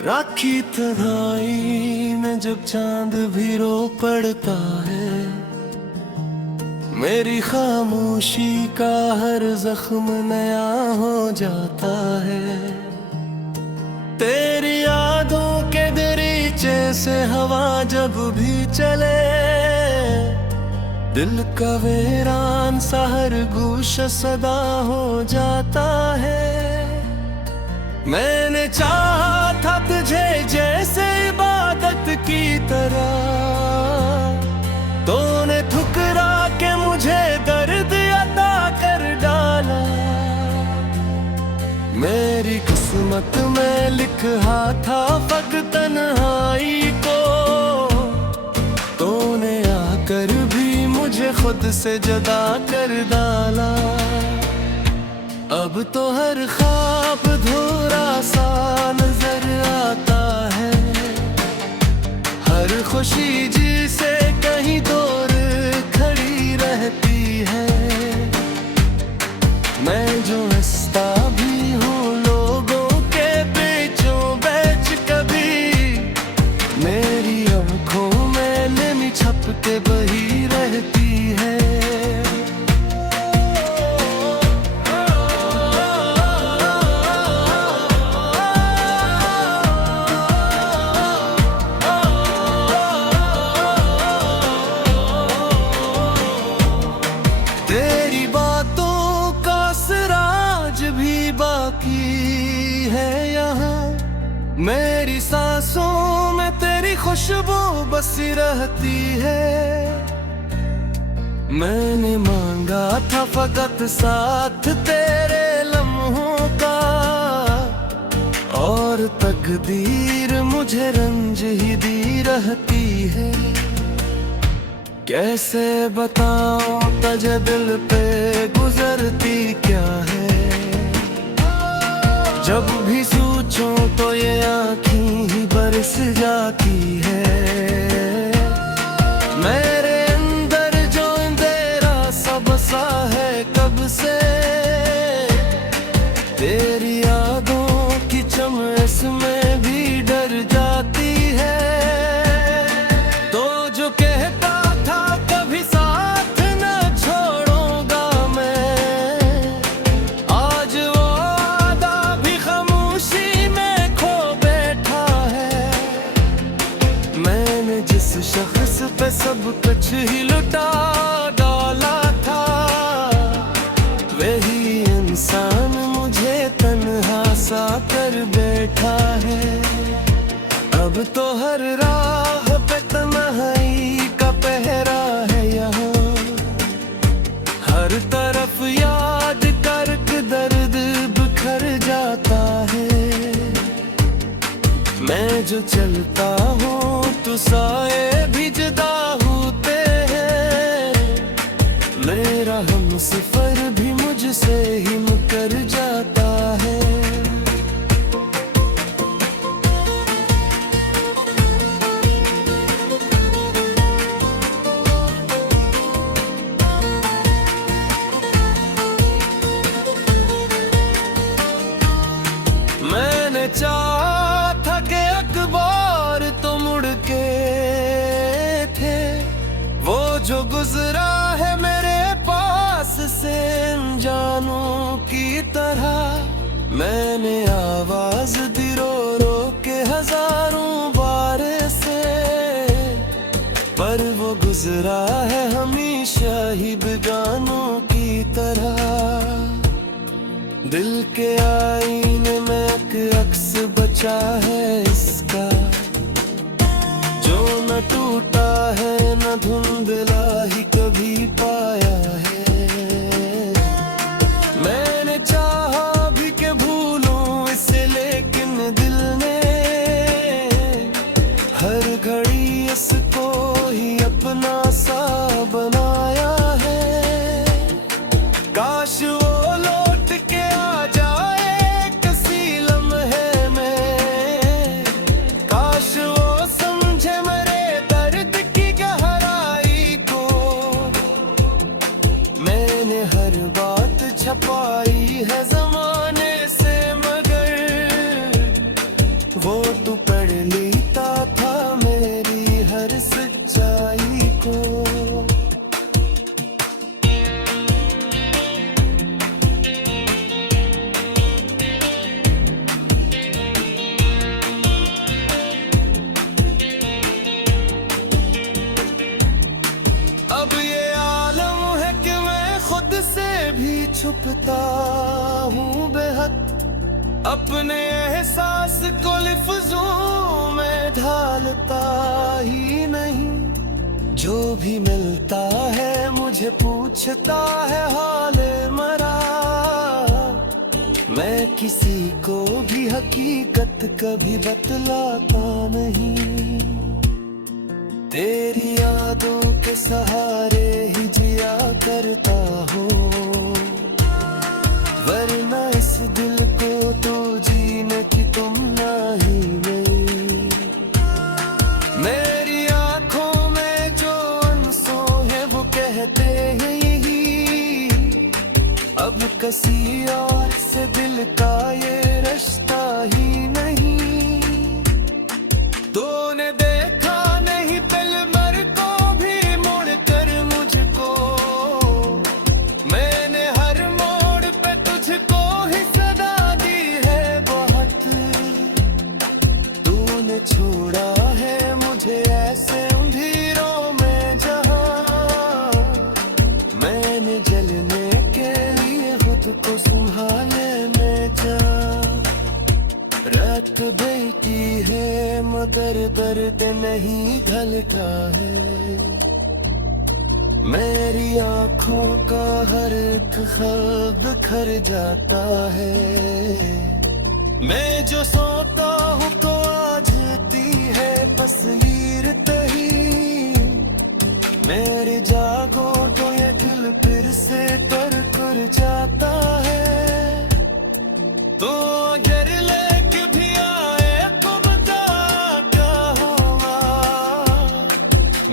राखी तन्हाई में जब चांद भी रो पड़ता है, मेरी खामोशी का हर जख्म नया हो जाता है। तेरी यादों के दरीचे से हवा जब भी चले, दिल का वीरान सा हर गूश सदा हो जाता है। मैंने चाहा था तुझे जैसे इबादत की तरह, तूने ठुकरा के मुझे दर्द अता कर डाला। मेरी किस्मत में लिखा था फक़्त तन्हाई को, तूने आकर भी मुझे खुद से जुदा कर डाला। अब तो हर ख्वाब धुरा सा नजर आता है, हर खुशी जिसे कहीं दूर खड़ी रहती है। मैं जो हंसता भी हूँ लोगों के बीचों बीच, कभी मेरी आँखों में नमी छप के बही रहती है। तेरी बातों का सिराज भी बाकी है यहाँ, मेरी सांसों में तेरी खुशबू बसी रहती है। मैंने मांगा था फकत साथ तेरे लम्हों का, और तकदीर मुझे रंज ही दी रहती है। कैसे बताऊं तुझे दिल पे गुजरती क्या है, जब भी सोचूं तो ये आँखें ही बरस जाती है। मेरे अंदर जो अंधेरा सा बसा है कब से, तेरी यादों की चमस में भी डर जाती है। तो जो कहता शख्स पे सब कुछ ही लुटा डाला था, वही इंसान मुझे तन्हा सा कर बैठा है। अब तो हर राह पे तन्हाई का पहरा है यहाँ, हर तरफ याद करक दर्द बिखर जाता है। मैं जो चलता हूँ तो साए भी जुदा होते हैं, मेरा हमसफर भी मुझसे ही मुकर जाता है। मैंने चाहा था कि अखबार तो मुड़ के थे, वो जो गुजरा है मेरे पास से अनजानों की तरह। मैंने आवाज दी रो रो के हजारों बार से, पर वो गुजरा है हमेशा ही बेगानों की तरह। दिल के आईने में एक अक्स बचा है इसका, जो न टूटा है न धुंधला ही कभी पाया है। मैंने चाहा भी कि भूलूं इसे, लेकिन दिल ने हर घड़ी इसको ही अपना सा बनाया है। काश वो लौट के आ जाए किसी लम्हे में, काश वो समझे मेरे दर्द की गहराई को। मैंने हर बात छपाई है ज़माने से, मगर वो तो चाहता हूँ बेहद, अपने एहसास को लफ्जों में ढालता ही नहीं। जो भी मिलता है मुझे पूछता है हाले मरा, मैं किसी को भी हकीकत कभी बतलाता नहीं। तेरी यादों के सहारे ही जिया करता हूँ, वरना इस दिल को तो जीने की तुम नहीं नहीं। मेरी आंखों में जो आंसू है वो कहते हैं यही, अब किसी और से दिल का ये रिश्ता ही नहीं। तूने देखा नहीं पल मर को भी मुड़ कर मुझको, मैंने हर मोड़ पे तुझको ही सदा दी है बहुत। तूने छोड़ा है मुझे ऐसे अंधेरों में जहाँ, मैंने जलने के लिए खुद को संभाले में जा। रात बीती है मगर दर्द नहीं ढलता है, मेरी आंखों का हर एक ख्वाब बिखर जाता है। मैं जो सोता हूँ तो आज ती है तस्वीर तेरी, मेरे जागो तो ये दिल फिर से कर कर जाता है। तो अगर लेके भी आए तो बता क्या हुआ,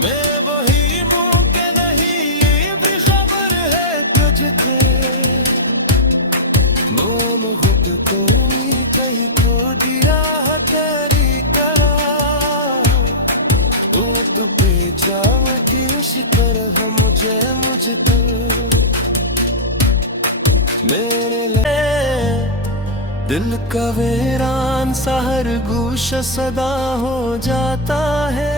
मैं वही मुँह के नहीं भी खबर है तुझसे। मोम खुद को कहीं को दिया है तेरी तरह, तू पे जाती उसी तरह मुझे मुझको। मेरे लिए दिल का वीरान सा हर गूशा सदा हो जाता है।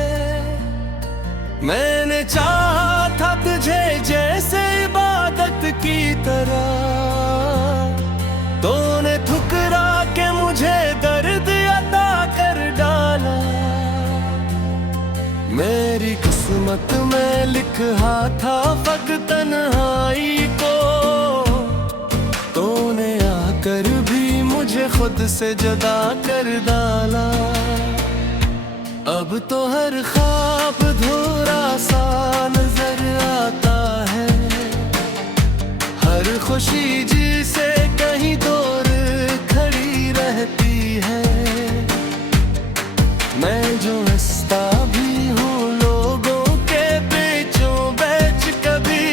मैंने चाहा था तुझे जैसे इबादत की तरह, तूने ठुकरा के मुझे दर्द अता कर डाला। मेरी किस्मत में लिखा था फक्त तन्हाई को, तूने आकर भी मुझे खुद से जुदा कर डाला। अब तो हर ख्वाब धुरा सा नजर आता है, हर खुशी जिसे कहीं दूर खड़ी रहती है। मैं जो हंसता भी हूँ लोगों के बीचों बीच, कभी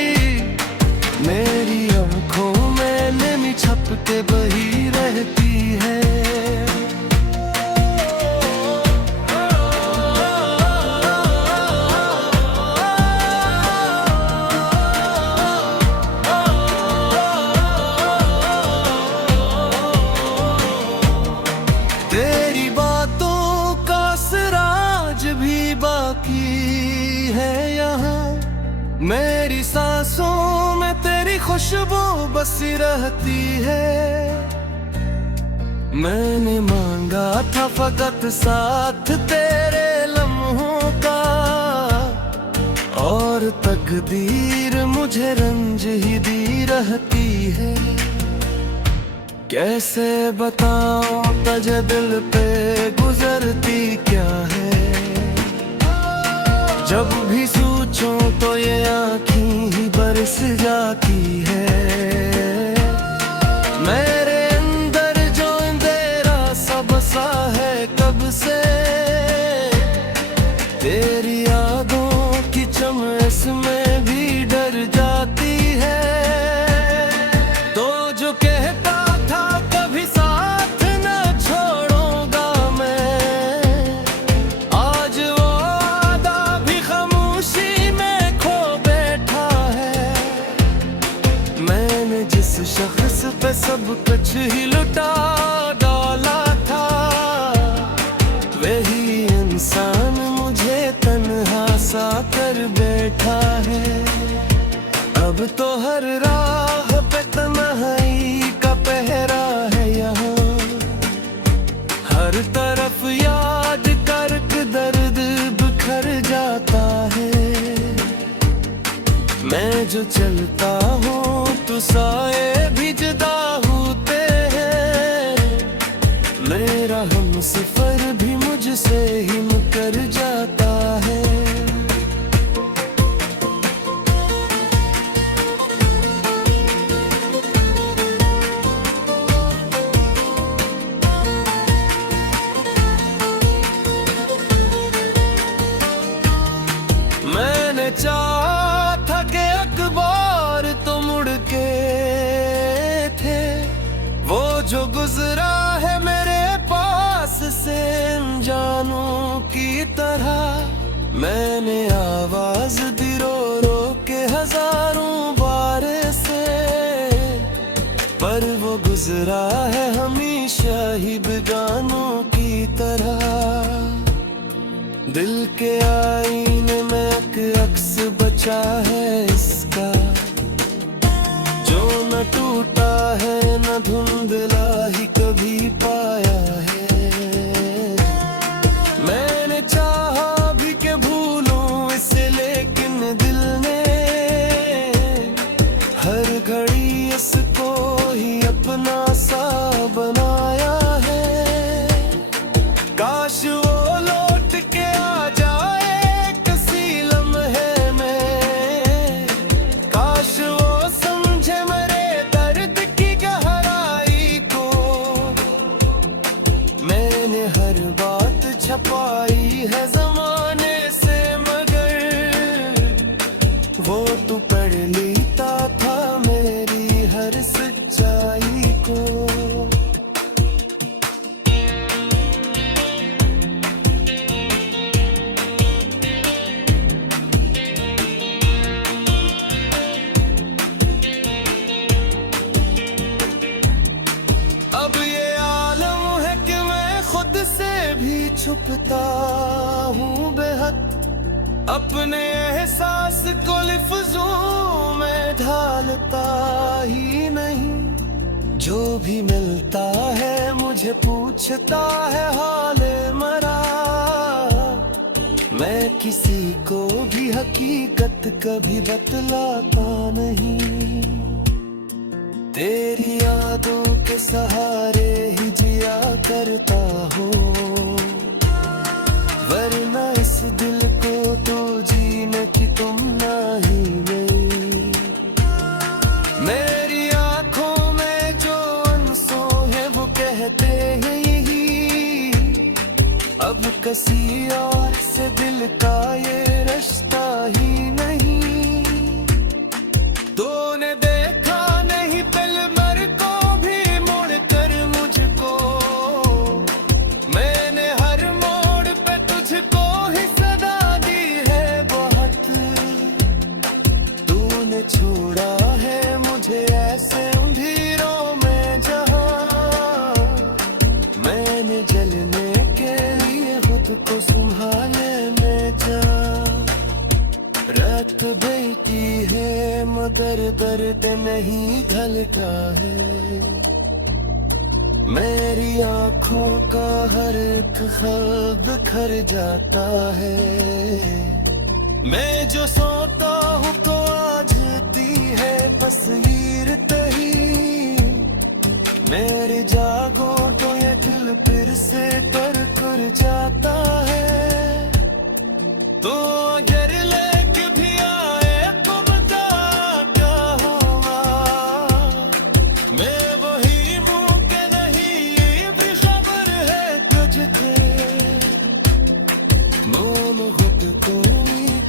मेरी आंखों में नमी छप के बही रहती है। तेरी बातों का सिराज भी बाकी है यहाँ, मेरी सांसों में तेरी खुशबू बसी रहती है। मैंने मांगा था फकत साथ तेरे लम्हों का, और तकदीर मुझे रंज ही दी रहती है। कैसे बताऊं तुझे दिल पे गुजरती क्या है, जब भी सोचूं तो ये आँखें ही बरस जाती है। मेरे अंदर जो अंधेरा सा बसा है कब से, तेरी यादों की चमस में भी डर जाती है। तो जो कहता था कभी साथ न छोड़ूंगा मैं, आज वो वादा भी खामोशी में खो बैठा है। मैंने जिस शख्स पे सब कुछ ही लुटा डाला था, वही इंसान मुझे तन्हा सा कर बैठा है। अब तो हर राह पे तन्हाई चलता हूँ तो साए भी जुदा होते हैं। मेरा हमसफर भी मुझसे ही मुकर जाता है। मैंने चाहा था कि अखबार तो मुड़ के थे, वो जो गुजरा है मेरे पास से अनजानों की तरह। मैंने आवाज दी रो रो के हजारों बार से, पर वो गुजरा है हमेशा ही बेगानों की तरह। दिल के आईने में एक अक्स बचा है इसका, जो न टूटा है न धुंधला ही कभी पाया है। मैंने चाहा भी कि भूलूं इसे, लेकिन दिल ने हर घड़ी इसको ही अपना सा बनाया है। काश वो लौट के आ जाए किसी लम्हे में, काश वो समझे मेरे दर्द की गहराई को। मैंने हर बात छुपाई है जमाने से, मगर वो तो पढ़ लेता था मेरी हर सच्चाई को। अब ये आलम है कि मैं खुद से भी छुपता हूँ बेहद, अपने एहसास को लफ्जों में ढालता ही नहीं। जो भी मिलता है मुझे पूछता है हाल मरा, मैं किसी को भी हकीकत कभी बतलाता नहीं। तेरी यादों के सहारे ही जिया करता हूँ, वरना इस दिल को तो जीने की तुम ही नहीं। मेरी आंखों में जो आंसू है वो कहते हैं यही, अब किसी और से दिल का ये रिश्ता ही नहीं। तूने देखा नहीं दिल मर को भी मुड़ कर मुझको, मैंने हर मोड़ पे तुझको ही सदा दी है बहुत। तूने छोड़ा है मुझे ऐसे अंधेरों में जहां, मैंने जलने के लिए खुद को संभाले में जा। रात बेटी है मगर दर्द नहीं घलता है, मेरी आंखों का हर एक ख्वाब बिखर जाता है। मैं जो सोता हूँ तो आजती है तस्वीर तेरी, मेरे जागो तो ये दिल फिर से कर जाता है। तो अगर लेके भी आए तो बता क्या हुआ, मैं वही मुँह के नहीं भी खबर है तुझसे। मोम खुद को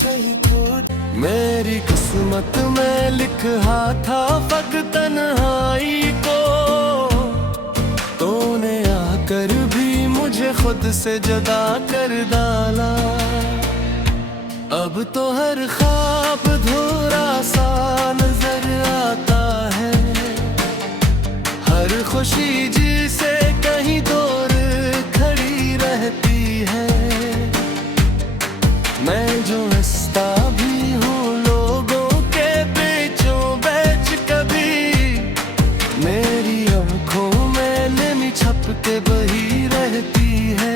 कहीं खुद, मेरी किस्मत में लिखा था फक तन्हाई को, तूने आकर भी मुझे खुद से जुदा कर डाला। अब तो हर ख्वाब धुरा सा नजर आता है, हर खुशी जिसे कहीं दूर खड़ी रहती है। मैं जो हंसता भी हूँ लोगों के बीचों बीच, कभी मेरी आंखों में नमी छप के बही रहती है।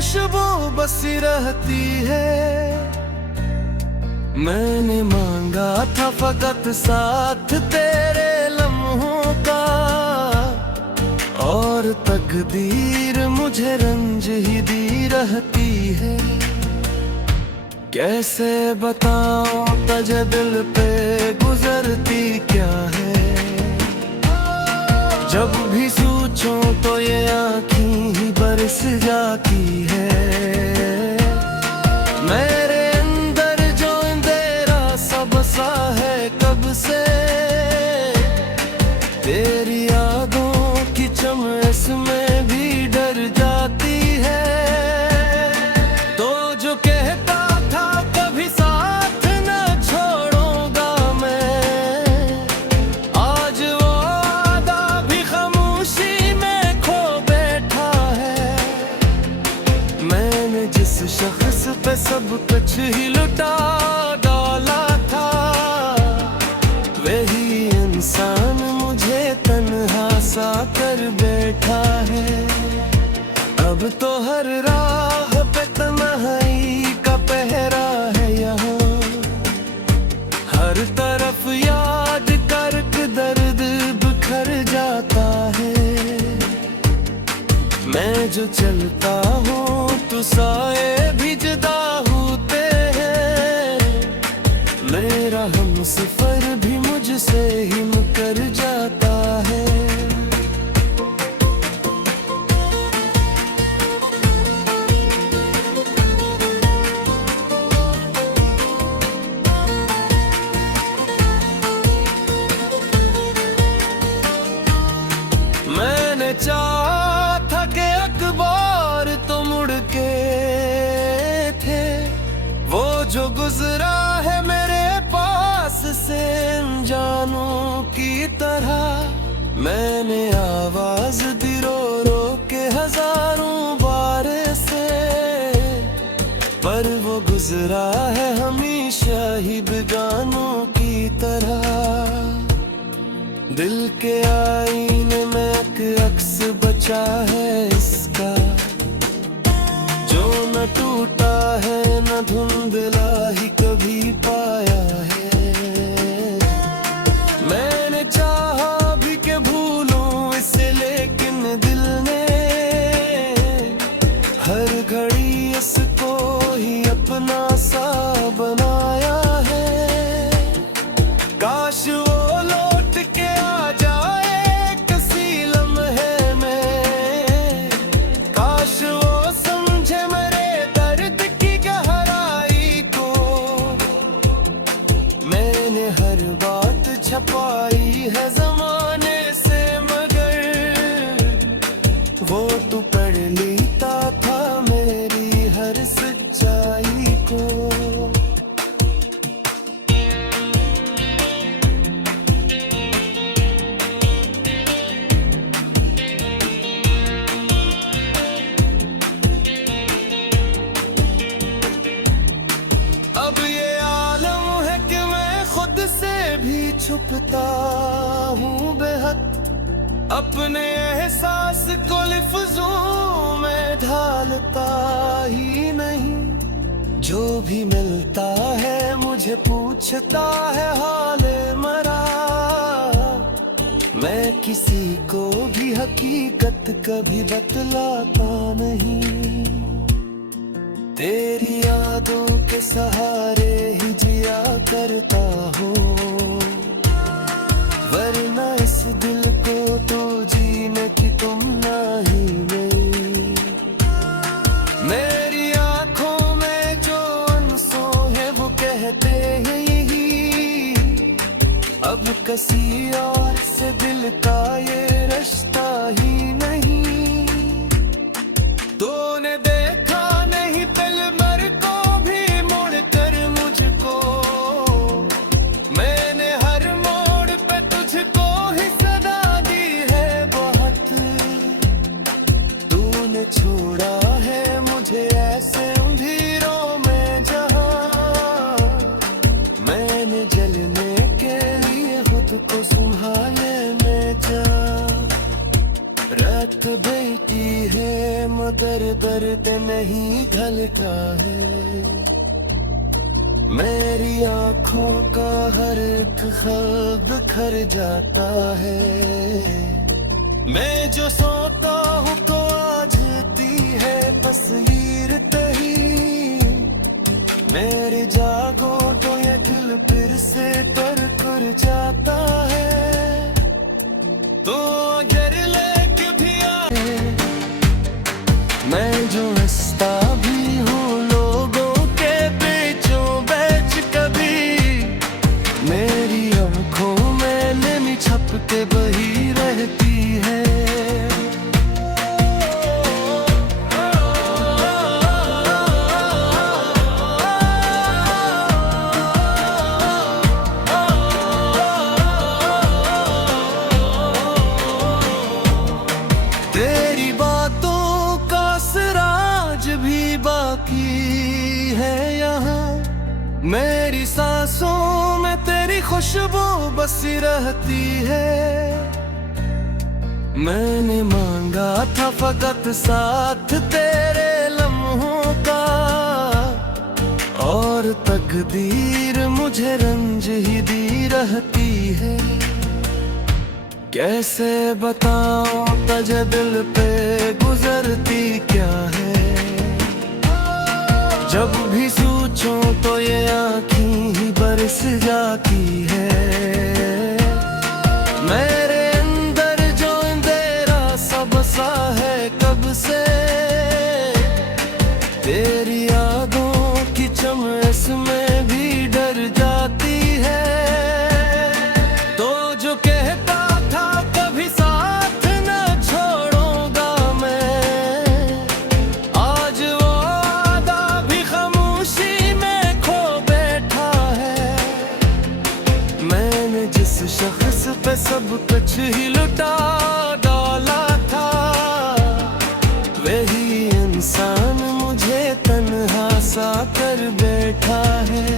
खुशबू बसी रहती है। मैंने मांगा था फकत साथ तेरे लम्हों का, और तकदीर मुझे रंज ही दी रहती है। कैसे बताऊं तुझे दिल पे गुजरती क्या है। जब भी सोचूं तो ये आँखें ही बरस जाती है। मेरे अंदर जो अंधेरा सा बसा है कब से, तेरी यादों की चमस में भी डर जाती है। तो जो कहता था कभी साथ न छोड़ूंगा मैं, आज वो वादा भी खामोशी में खो बैठा है। मैंने जिस शख्स पे सब कुछ ही लुटा डाला था, वही इंसान मुझे तन्हा सा कर बैठा है। अब तो हर राह पे तन्हाई का पहरा है यहाँ, हर तरफ याद करक दर्द बिखर जाता है। मैं जो चलता हूँ तो साए भी जुदा होते हैं। मेरा हमसफर भी मुझसे ही मुकर जाता है। मैंने चाहा था कि अखबार तो मुड़ के थे, वो जो गुजरा है मेरे पास से अनजानों की तरह। मैंने आवाज दी रो रो के हजारों बार से, पर वो गुजरा है हमेशा ही बेगानों की तरह। दिल के आईने में एक अक्स बचा है इसका, जो न टूटा है न धुंधला ही कभी पाया है। मैंने चाहा भी कि भूलूं इसे, लेकिन दिल ने हर घड़ी इसको ही अपना सा बनाया है। काश वो लौट के आ जाए किसी लम्हे में, काश वो समझे मेरे दर्द की गहराई को। मैंने हर बात छुपाई है जमाने से, मगर वो तो पढ़ लेता था मेरी हर सच्चाई को। अब ये आलम है कि मैं खुद से भी छुपता हूँ बेहद, अपने एहसास को लफ्ज़ों में ढालता ही नहीं। जो भी मिलता है मुझे पूछता है हाल मरा, मैं किसी को भी हकीकत कभी बतलाता नहीं। तेरी यादों के सहारे ही जिया करता हूँ, वरना इस दिल को तो जीने की तुम नहीं नहीं। मेरी आंखों में जो आंसू है वो कहते हैं यही, अब किसी और से दिल का ये रिश्ता ही नहीं। तूने देखा नहीं पल मर को भी मुड़ कर मुझको, मैंने हर मोड़ पे तुझको ही सदा दी है बहुत। तूने छोड़ा है मुझे ऐसे अंधेरों में जहाँ, मैंने जलने के लिए खुद को संभाले में जा। रात बेटी है मदर गुजरते नहीं घलता है। मेरी आंखों का हर एक ख्वाब बिखर जाता है। मैं जो सोता हूँ तो आजती है तस्वीर तेरी, मेरे जागो तो ये दिल फिर से कर जाता है। तो अगर लेके भी आए मैं जो हंसता भी हूँ लोगों के बीचों बीच, कभी मेरी आंखों में नमी छप के बही रहती है। तेरी बातों का सिराज भी बाकी है यहाँ, मेरी सांसों में तेरी खुशबू बसी रहती है। मैंने मांगा था फकत साथ तेरे लम्हों का, और तकदीर मुझे रंज ही दी रहती है। कैसे बताऊं तुझे दिल पे गुजरती क्या है, जब भी सोचूं तो ये आँखें ही बरस जाती है। मेरे अंदर जो अंधेरा सा बसा है कब से, तेरी यादों की चमस में भी डर जाती है। तो जो कहता शख्स पे सब कुछ ही लुटा डाला था, वही इंसान मुझे तन्हा सा कर बैठा है।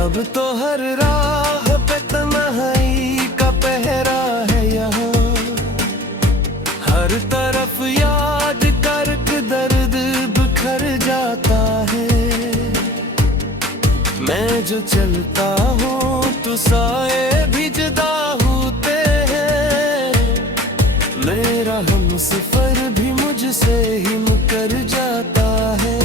अब तो हर राह पे तन्हाई का पहरा है यहाँ, हर तरफ याद करके दर्द बिखर जाता है। मैं जो चलता हूँ तो साए भी जुदा होते हैं, मेरा हमसफर भी मुझसे ही मुकर जाता है।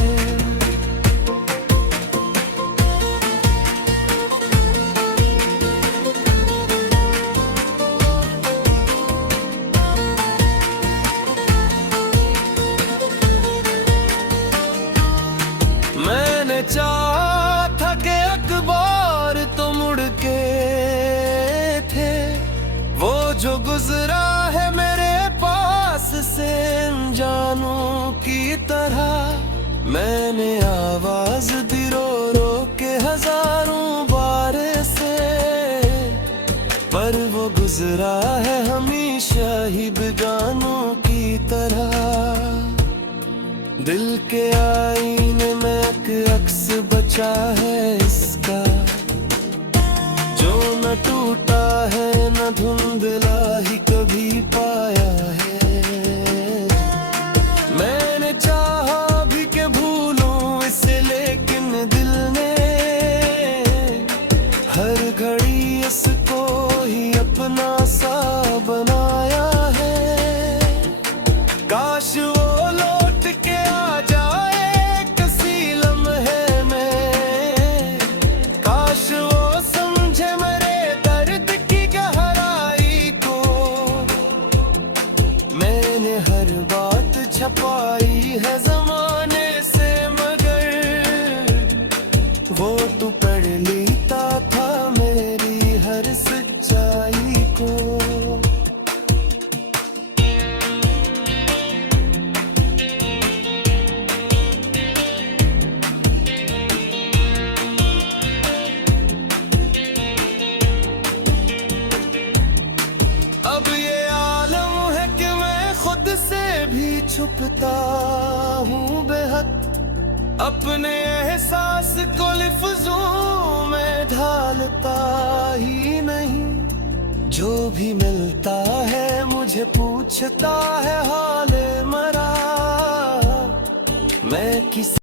मैंने चाहा था कि अखबार तो मुड़ के थे, वो जो गुजरा है मेरे पास से अनजानों की तरह। मैंने आवाज दी रो रो के हजारों बार से, पर वो गुजरा है हमेशा ही बेगानों की तरह। दिल के आईने में एक अक्स बचा है इसका, जो न टूटा है न धुंधला ही कभी पाया है। मैंने चाहा भी कि भूलूं इसे, लेकिन दिल ने हर घड़ी इसको ही अपना सा बनाया है। काश वो लौट के आ जाए किसी लम्हे में, काश वो समझे मेरे दर्द की गहराई को। मैंने हर बात छुपाई है जमाने से, मगर वो तो पढ़ लेता था मेरी हर सच्चाई को। अब ये आलम है कि मैं खुद से भी छुपता हूँ बेहद, अपने एहसास को लफ्जों में ढालता ही नहीं। जो भी मिलता है मुझे पूछता है हाल मरा, मैं किसी